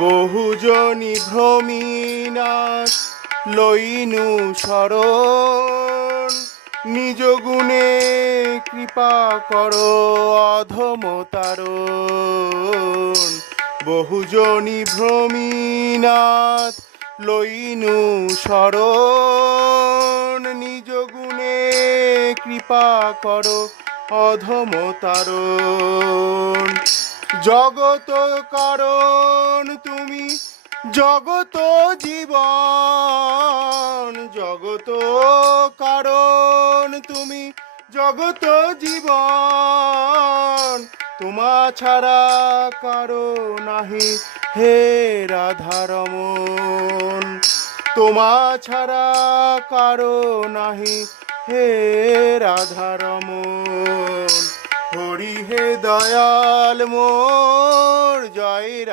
বহুজনী ভ্রমিনাশ লইনু শরণ, নিজ গুণে কৃপা করো অধমতারণ। বহুজনী ভ্রমিনাথ লইনু শরণ, নিজ গুণে কৃপা করো অধমতারণ। জগত কারণ তুমি জগত জীবন, জগত কারণ তুমি জগত জীবন। তোমা ছাড়া কারো নাহি হে রাধারমণ, তোমা ছাড়া কারো নাহি হে রাধারমণ। হরি হে দয়াল মোর জয়।